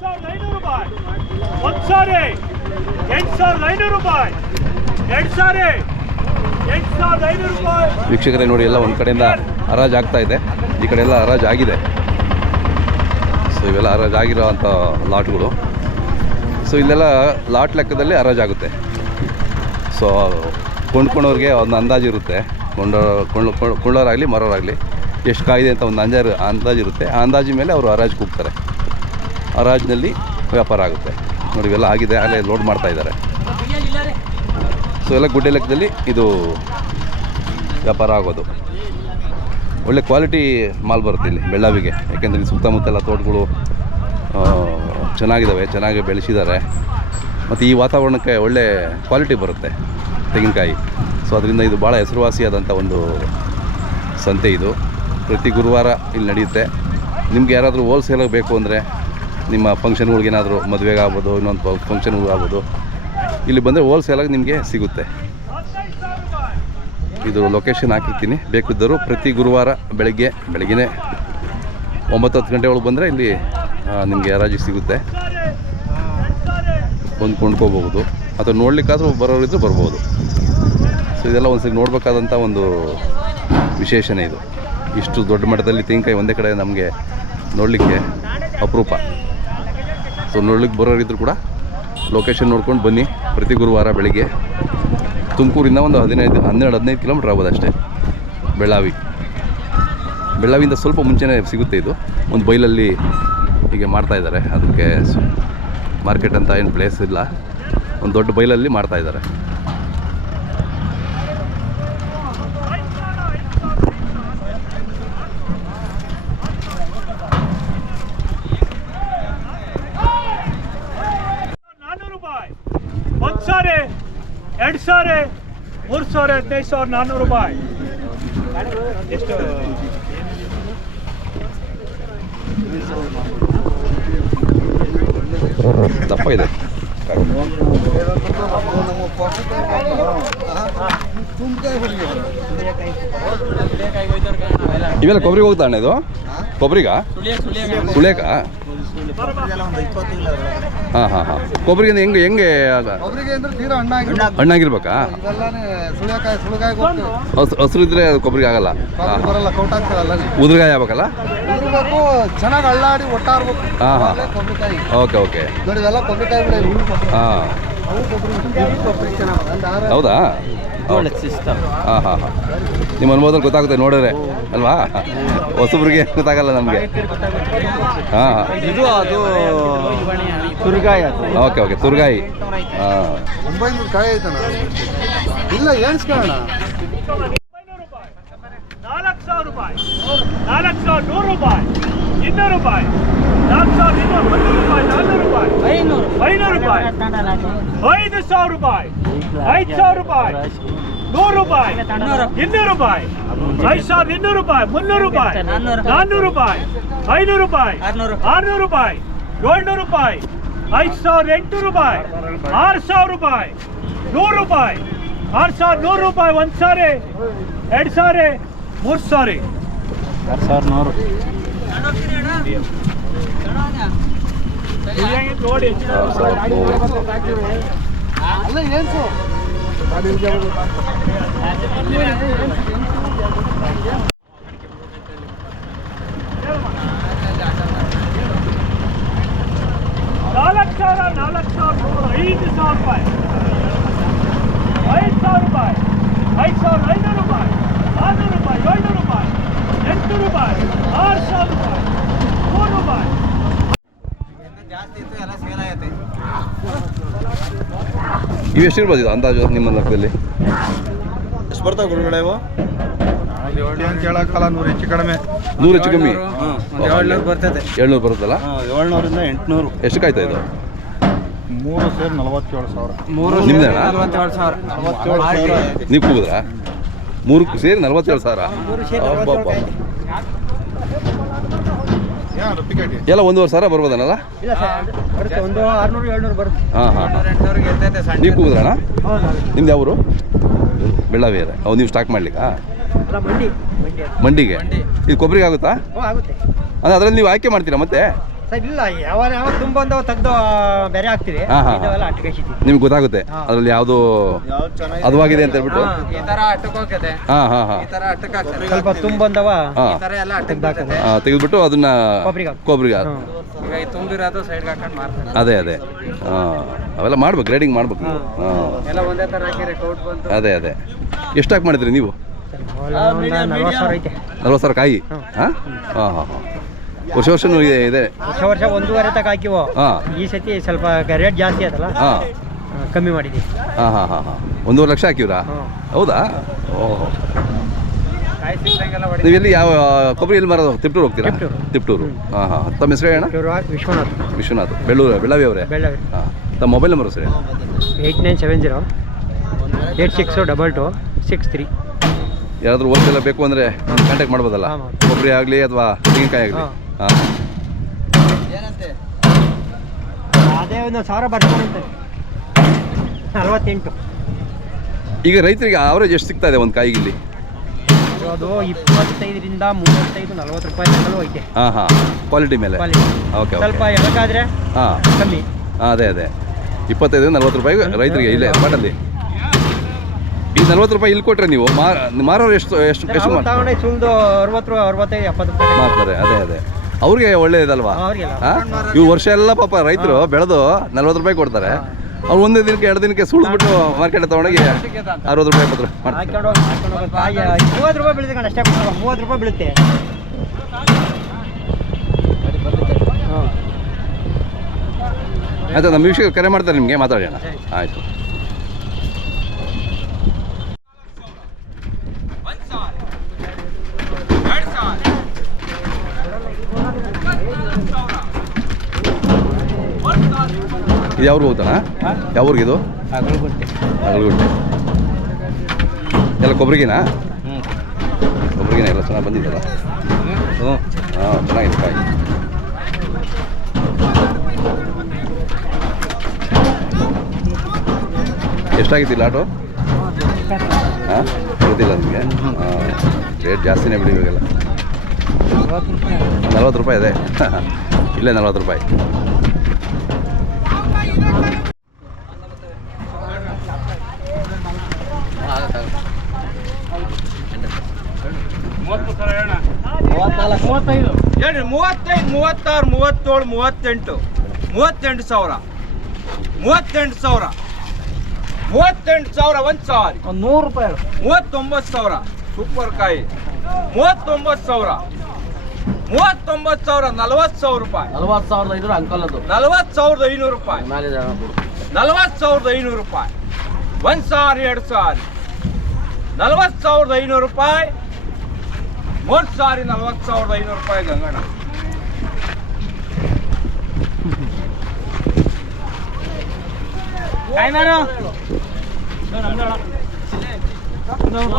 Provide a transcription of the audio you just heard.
8,500 ರೂಪಾಯಿ. ಒಂದು ಸಾರಿ 8,500 ರೂಪಾಯಿ. 2 ಸಾರಿ 8,500 ರೂಪಾಯಿ. ವೀಕ್ಷಕರೇ ನೋಡಿ, ಎಲ್ಲ ಒಂದು ಕಡೆಯಿಂದ ಹರಾಜು ಆಗ್ತಾ ಇದೆ, ಈ ಕಡೆ ಎಲ್ಲ ಹರಾಜು ಆಗಿದೆ. ಸೊ ಇವೆಲ್ಲ ಹರಾಜು ಆಗಿರೋ ಅಂಥ ಲಾಟ್ಗಳು. ಸೊ ಇಲ್ಲೆಲ್ಲ ಲಾಟ್ ಲೆಕ್ಕದಲ್ಲಿ ಹರಾಜಾಗುತ್ತೆ. ಸೊ ಕೊಂಡ್ಕೊಂಡವ್ರಿಗೆ ಒಂದು ಅಂದಾಜು ಇರುತ್ತೆ, ಕೊಳ್ಳೋರಾಗಲಿ ಮರೋರಾಗಲಿ ಎಷ್ಟು ಕಾಯಿದೆ ಅಂತ ಒಂದು ಅಂದಾಜು ಇರುತ್ತೆ. ಆ ಅಂದಾಜು ಮೇಲೆ ಅವರು ಹರಾಜು ಕೂಗ್ತಾರೆ, ಹರಾಜಿನಲ್ಲಿ ವ್ಯಾಪಾರ ಆಗುತ್ತೆ. ನೋಡಿ ಇವೆಲ್ಲ ಆಗಿದೆ, ಅಲ್ಲೇ ಲೋಡ್ ಮಾಡ್ತಾ ಇದ್ದಾರೆ. ಸೊ ಎಲ್ಲ ಗುಡ್ಡೆ ಲೆಕ್ಕದಲ್ಲಿ ಇದು ವ್ಯಾಪಾರ ಆಗೋದು. ಒಳ್ಳೆ ಕ್ವಾಲಿಟಿ ಮಾಲ್ ಬರುತ್ತೆ ಇಲ್ಲಿ ಬೆಳ್ಳಾವಿಗೆ, ಯಾಕೆಂದರೆ ಸುತ್ತಮುತ್ತೆಲ್ಲ ತೋಟಗಳು ಚೆನ್ನಾಗಿದ್ದಾವೆ, ಚೆನ್ನಾಗಿ ಬೆಳೆಸಿದ್ದಾರೆ. ಮತ್ತು ಈ ವಾತಾವರಣಕ್ಕೆ ಒಳ್ಳೆ ಕ್ವಾಲಿಟಿ ಬರುತ್ತೆ ತೆಂಗಿನಕಾಯಿ. ಸೊ ಅದರಿಂದ ಇದು ಭಾಳ ಹೆಸರುವಾಸಿಯಾದಂಥ ಒಂದು ಸಂತೆ ಇದು. ಪ್ರತಿ ಗುರುವಾರ ಇಲ್ಲಿ ನಡೆಯುತ್ತೆ. ನಿಮ್ಗೆ ಯಾರಾದರೂ ಹೋಲ್ಸೇಲಾಗಿ ಬೇಕು ಅಂದರೆ, ನಿಮ್ಮ ಫಂಕ್ಷನ್ಗಳಿಗೇನಾದರೂ ಮದುವೆಗೆ ಆಗ್ಬೋದು, ಇನ್ನೊಂದು ಫಂಕ್ಷನ್ಗಳಿಗಾಗ್ಬೋದು, ಇಲ್ಲಿ ಬಂದರೆ ಹೋಲ್ಸೇಲಾಗಿ ನಿಮಗೆ ಸಿಗುತ್ತೆ. ಇದು ಲೊಕೇಶನ್ ಹಾಕಿರ್ತೀನಿ, ಬೇಕಿದ್ದರೂ ಪ್ರತಿ ಗುರುವಾರ ಬೆಳಗ್ಗೆ 9-10 ಗಂಟೆ ಒಳಗೆ ಬಂದರೆ ಇಲ್ಲಿ ನಿಮಗೆ ಹರಾಜಿಗೆ ಸಿಗುತ್ತೆ. ಬಂದು ಕೊಂಡ್ಕೋಬಹುದು, ಅಥವಾ ನೋಡಲಿಕ್ಕಾದರೂ ಬರೋರಿದ್ದು ಬರ್ಬೋದು. ಸೊ ಇದೆಲ್ಲ ಒಂದ್ಸರಿ ನೋಡಬೇಕಾದಂಥ ಒಂದು ವಿಶೇಷನೇ ಇದು. ಇಷ್ಟು ದೊಡ್ಡ ಮಟ್ಟದಲ್ಲಿ ತೆಂಗಿನಕಾಯಿ ಒಂದೇ ಕಡೆ ನಮಗೆ ನೋಡಲಿಕ್ಕೆ ಅಪರೂಪ. ಸೊ ನೋಡ್ಲಿಕ್ಕೆ ಬರೋರಿದ್ರು ಕೂಡ ಲೊಕೇಶನ್ ನೋಡ್ಕೊಂಡು ಬನ್ನಿ. ಪ್ರತಿ ಗುರುವಾರ ಬೆಳಿಗ್ಗೆ ತುಮಕೂರಿಂದ ಒಂದು 12-15 ಕಿಲೋಮೀಟ್ರ್ ಆಗ್ಬೋದು ಅಷ್ಟೇ. ಬೆಳ್ಳಾವಿಯಿಂದ ಸ್ವಲ್ಪ ಮುಂಚೆನೇ ಸಿಗುತ್ತೆ ಇದು. ಒಂದು ಬೈಲಲ್ಲಿ ಹೀಗೆ ಮಾಡ್ತಾಯಿದ್ದಾರೆ. ಅದಕ್ಕೆ ಮಾರ್ಕೆಟ್ ಅಂತ ಏನು ಪ್ಲೇಸ್ ಇಲ್ಲ, ಒಂದು ದೊಡ್ಡ ಬೈಲಲ್ಲಿ ಮಾಡ್ತಾಯಿದ್ದಾರೆ. ಒಂದು ಸಾರಿ 2 ಸಾರಿ 3 ಸಾರಿ 15,400 ರೂಪಾಯಿ. ಎಷ್ಟು ದಪ್ಪ ಇದೆ. ಇವೆಲ್ಲ ಕೊಬ್ಬರಿಗೆ ಹೋಗ್ತಾ ಅಣ್ಣ? ಇದು ಕೊಬ್ಬರಿಗಾ? ಸುಳ್ಯಕ? ಹಾಂ ಹಾಂ ಹಾಂ. ಕೊಬ್ಬರಿಗೆ ಹೆಂಗೆ ಹಣ್ಣಾಗಿರ್ಬೇಕಾ? ಹಸಿರು ಇದ್ರೆ ಅದು ಕೊಬ್ಬರಿಗೆ ಆಗಲ್ಲ. ಉದ್ರಗಾಯಿ ಆಗ್ಬೇಕಲ್ಲ? ಚೆನ್ನಾಗಿ ಹಳ್ಳಾಡಿ ಒಟ್ಟಾಡ್ಬೇಕು. ಹಾಂ ಹಾಂ. Okay okay. ಹಾಂ ಹೌದಾ? ಹಾಂ ಹಾಂ ಹಾಂ. ನಿಮ್ಮ ಅನುಭವದಲ್ಲಿ ಗೊತ್ತಾಗುತ್ತೆ ನೋಡಿದ್ರೆ ಅಲ್ವಾ? ಹೊಸಬ್ರಿಗೆ ಗೊತ್ತಾಗಲ್ಲ ನಮಗೆ. ಹಾಂ ಹಾಂ. ಇದು ಅದು ತುರ್ಗಾಯಿ. Okay okay, ತುರ್ಗಾಯಿ. ಹಾಂ 900 ಕಾಯಿ ಆಯ್ತಣ್ಣ. ಇಲ್ಲ ಏನ್ಸ್ಕೊಳ್ಳೋಣ. 4,000 ರೂಪಾಯಿ, 4,100 ರೂಪಾಯಿ, 200 ರೂಪಾಯಿ, 4,200 ರೂಪಾಯಿ, 400 ರೂಪಾಯಿ, 500 ರೂಪಾಯಿ, 5,000 ರೂಪಾಯಿ, 5,000 ರೂಪಾಯಿ, 100 ರೂಪಾಯಿ, 200 ರೂಪಾಯಿ, 5,200 ರೂಪಾಯಿ, 300 ರೂಪಾಯಿ, 400 ರೂಪಾಯಿ, 500 ರೂಪಾಯಿ, 600 ರೂಪಾಯಿ, 700 ರೂಪಾಯಿ, 5,800 ರೂಪಾಯಿ, 6,000 ರೂಪಾಯಿ, 100 ರೂಪಾಯಿ, 6,100 ರೂಪಾಯಿ. 1 ಸಾರಿ 2 ಸಾರಿ 3 ಸಾರಿ 2,100 ನೋಡಿ. ಅಲ್ಲ ಏನ್ಸು $4,000, 5,000 ರೂಪಾಯಿ, 5,000 ರೂಪಾಯಿ, 5,500 ರೂಪಾಯಿ, 600 ರೂಪಾಯಿ, 700 ರೂಪಾಯಿ, 800 ರೂಪಾಯಿ, 6,000 ರೂಪಾಯಿ, 3 ರೂಪಾಯಿ. ಇವು ಎಷ್ಟು ಇರ್ಬೋದು ಇದು ಅಂದಾಜು ನಿಮ್ಮ ಲೆಕ್ಕದಲ್ಲಿ? ಎಷ್ಟು ಬರ್ತಾವೆ ಗುರುಗಳೇ ಇವು? ಕೇಳಕ್ಕಲ್ಲ, 100 ಹೆಚ್ಚು ಕಡಿಮೆ. 100 ಹೆಚ್ಚು ಕಮ್ಮಿ? 700 ಬರ್ತದೆ. 700 ಬರುತ್ತಲ್ಲ? 700ರಿಂದ 800. ಎಷ್ಟು ಕಾಯ್ತಾ ಇದು? 3 ಸೇರಿ 47,000. ನಿಮ್ದೇನಾ? 47,000. ನೀವು ಕೂಗಿದ್ರಾ? 3 ಸೇರಿ 47,000? ಎಲ್ಲ 1,500,000 ಬರ್ಬೋದನಲ್ಲ? ಇಲ್ಲ ಸರ್, ಬರುತ್ತೆ. ಒಂದು 600-700 ಬರುತ್ತೆ. ಹಾಂ ಹಾಂ. ನೀವು ಕೂಗಿದ್ರಣ್ಣ? ನಿಮ್ದು ಯಾವ ಊರು? ಬೆಳ್ಳಾವಿಯರ. ಅವು ನೀವು ಸ್ಟಾಕ್ ಮಾಡ್ಲಿಕ್ಕಾ? ಮಂಡಿಗೆ? ಇದು ಕೊಬ್ಬರಿಗೆ ಆಗುತ್ತಾ? ಆಗುತ್ತೆ. ಅಂದರೆ ಅದರಲ್ಲಿ ನೀವು ಆಯ್ಕೆ ಮಾಡ್ತೀರಾ ಮತ್ತೆ? ಸರ್ ಇಲ್ಲ ಯಾವ ತುಂಬ ಬಂದವ ತೆಗ್ದು ಬೇರೆ ಹಾಕ್ತಿವಿ. ಹಾಂ ಹಾಂ ಇದೆಲ್ಲ ಅಟ್ಕಾಯಿಸಿದ್ವಿ. ನಿಮ್ಗೆ ಗೊತ್ತಾಗುತ್ತೆ ಅದರಲ್ಲಿ ಯಾವುದು ಹದವಾಗಿದೆ ಅಂತ ಹೇಳ್ಬಿಟ್ಟು. ಈ ತರ ಅಟ್ಟಕೋಗ್ತದೆ, ಹಾಂ ಹಾಂ ಹಾಂ ಈ ತರ ಅಟ್ಟಕಾಗ್ತದೆ, ಸ್ವಲ್ಪ ತುಂಬ ಬಂದವ ಹಾಂ ಈ ತರ ಎಲ್ಲ ಅಟ್ಟಕಾಗ್ತದೆ. ತೆಗೆದ್ಬಿಟ್ಟು ಅದನ್ನ ಕೊಬ್ಬರಿಗೆ ಈಗ ಈ ತುಂಬಿರೋದು ಸೈಡ್ ಹಾಕೊಂಡು ಮಾರ್ತಾರೆ. ಅದೇ ಹಾಂ ಅವೆಲ್ಲ ಮಾಡ್ಬೇಕು, ಗ್ರೇಡಿಂಗ್ ಮಾಡ್ಬೇಕು ನೀವು. ಹಾಂ ಎಲ್ಲ ಒಂದೇ ತರ ಹಾಕಿದ್ರೆ ಕೌಟ್ ಬಂತು. ಅದೇ ಎಷ್ಟಾಗಿ ಮಾಡಿದ್ರಿ ನೀವು? 40,000 ಐತೆ. 40,000 ಕಾಯಿ? ಹಾಂ ಹಾಂ ಹಾಂ ವರ್ಷನೂ ಇದೆ. ವರ್ಷ 1.5 ತನಕ ಹಾಕಿವು. ಹಾಂ ಈ ಸತಿ ಸ್ವಲ್ಪ ರೇಟ್ ಜಾಸ್ತಿ ಆಯ್ತಲ್ಲ, ಹಾಂ ಕಮ್ಮಿ ಮಾಡಿದ್ವಿ. ಹಾಂ ಹಾಂ ಹಾಂ 1.5 ಲಕ್ಷ ಹಾಕಿವ್ರಾ? ಹೌದಾ? ಓಹೋ. ಕಾಯಿ ಸಿಕ್ಕಂಗೆಲ್ಲ ಹೊಡಿ. ನೀವು ಎಲ್ಲಿ ಯಾವ ಕೊಬ್ಬರಿ ಎಲ್ಲಿ ಮಾರೋದು? ತಿಪ್ಟೂರು ಹೋಗ್ತೀರಾ? ತಿಪ್ಟೂರು. ಹಾಂ ಹಾಂ ತಮ್ಮ ಹೆಸರು ಹೇಳೋಣ? ವಿಶ್ವನಾಥ್. ವಿಶ್ವನಾಥ್ ಬೆಳ್ಳಾವಿ ಅವರೇ? ಬೆಳ್ಳಾವಿ. ಹಾಂ ತಮ್ಮ ಮೊಬೈಲ್ ನಂಬರ್ ಸರಿ? 8970 862263. ಯಾರಾದರೂ ಹೋಲ್ಸೇಲ್ ಬೇಕು ಅಂದರೆ ಕಾಂಟ್ಯಾಕ್ಟ್ ಮಾಡ್ಬೋದಲ್ಲ? ಕೊಬ್ಬರಿ ಆಗಲಿ ಅಥವಾ ತೆಂಗಿನಕಾಯಿ ಆಗಲಿ? ಹಾಂ ಅದೇ 1,000 ಬರ್ತಾನಂತೆ. 48. ಈಗ ರೈತರಿಗೆ ಅವರೇಜ್ ಎಷ್ಟು ಸಿಗ್ತಾ ಇದೆ ಒಂದು ಕಾಯಿಗೆ ಇಲ್ಲಿ? ಅದು 25ರಿಂದ 35, 40 ರೂಪಾಯಿ ತನಕ ಐತೆ. ಹಾಂ ಹಾಂ ಕ್ವಾಲಿಟಿ ಮೇಲೆ. ಓಕೆ ಸ್ವಲ್ಪ ಎಳಕಾದ್ರೆ ಹಾಂ ಕಮ್ಮಿ. ಹಾಂ ಅದೇ 25-40 ರೂಪಾಯಿ ರೈತರಿಗೆ ಇಲ್ಲೇ ಪಾಟಲ್ಲಿ. ಈ 40 ರೂಪಾಯಿ ಇಲ್ಲಿ ಕೊಟ್ಟರೆ ನೀವು ಮಾರೋರು ಎಷ್ಟು ತಗೊಂಡೆ ಸುಳ್ದು 60, 65, 70 ರೂಪಾಯಿ ಮಾಡ್ತಾರೆ? ಅದೇ ಅವ್ರಿಗೆ ಒಳ್ಳೇದಲ್ವಾ? ಅವ್ರಿಗೆಲ್ಲ ಇವು ವರ್ಷ ಎಲ್ಲ ಪಾಪ ರೈತರು ಬೆಳೆದು 40 ರೂಪಾಯಿ ಕೊಡ್ತಾರೆ. ಅವ್ರು ಒಂದೇ ದಿನಕ್ಕೆ 2 ದಿನಕ್ಕೆ ಸುಳಿದ್ಬಿಟ್ಟು ಮಾರ್ಕೆಟ್ ತೊಗೊಂಡೋಗಿ 60 ರೂಪಾಯಿ 70 ರೂಪಾಯಿ ಮಾಡ್ತಾರೆ. ಹಾಕೊಂಡು 30 ರೂಪಾಯಿ ಬೀಳುತ್ತೆ ಕಣ, ಅಷ್ಟೇ. 30 ರೂಪಾಯಿ ಬೀಳುತ್ತೆ. ಆಯ್ತು, ನಮ್ಮ ವೀಕ್ಷಕರು ಕರೆ ಮಾಡ್ತಾರೆ, ನಿಮಗೆ ಮಾತಾಡೋಣ. ಆಯಿತು. ಇದು ಯಾವ್ರಿಗೆ ಹೋಗ್ತಾನ? ಯಾವ ಊರಿಗೆ ಇದು? ಅಗಲಗುಂಟೆ. ಎಲ್ಲ ಕೊಬ್ಬರಿಗಿನ ಎಲ್ಲ ಚೆನ್ನಾಗಿ ಬಂದಿದ್ದಲ್ಲ? ಹ್ಞೂ ಹಾಂ ಚೆನ್ನಾಗಿದೆ ಕಾಯಿ. ಎಷ್ಟಾಗಿತ್ತು ಲಾಟು? ಹಾಂ ಗೊತ್ತಿಲ್ಲ ನಿಮಗೆ? ಹಾಂ ರೇಟ್ ಜಾಸ್ತಿನೇ ಬಿಡಿ ಇವಾಗೆಲ್ಲ. 40 ರೂಪಾಯಿ ಇದೆ. ಇಲ್ಲೇ 40 ರೂಪಾಯಿ. ಹೇಳ್ರಿ 35, 36, 37, 38, 38,000, 38,000, 38,000, 1,000, 100 ರೂಪಾಯಿ. 39,000 ಸೂಪರ್ ಕಾಯಿ. 39,000, 39,000, 40,000 ರೂಪಾಯಿ. 40,500 ಅಂಕಲ್ ಅದು. 40,500 ರೂಪಾಯಿ. 40,500 ರೂಪಾಯಿ. 1,000, 2,000, 40,500 ರೂಪಾಯಿ. 3,000, 40,500 ರೂಪಾಯಿ ಗಂಗಣ್ಣ. ಕಾಯಿ ಮಾಡು.